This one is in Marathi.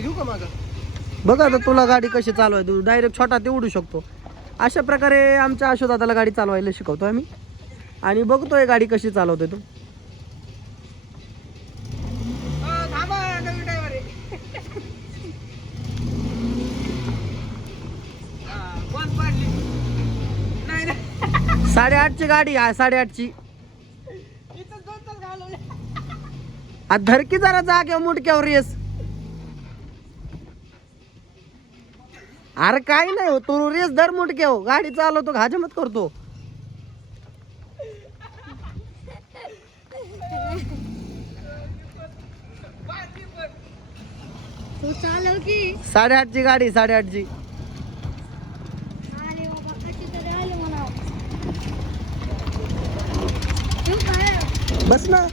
घेऊ का मागं? बघा आता तुला गाडी कशी चालवाय, तू डायरेक्ट छोटा ते उडू शकतो. अशा प्रकारे आमच्या आशुदादाला गाडी चालवायला शिकवतो आम्ही आणि बघतोय गाडी कशी चालवतोय तू. थांबा नवीन ड्रायव्हर आहे. बंद पडली. नाही नाही 8:30ची गाडी आहे, 8:30ची. इथं 2 तास घालवले. आ धरकी जरा जाग्या मुडक्यावर रेस. अरे काही नाही हो, तू रेस धर मुडक्यावर, गाडी चालवतो हाजमत करतो. तू चालव की 8:30ची गाडी, 8:30ची. आले बाबा कशी तरी आले म्हणा. तू काय बस ना.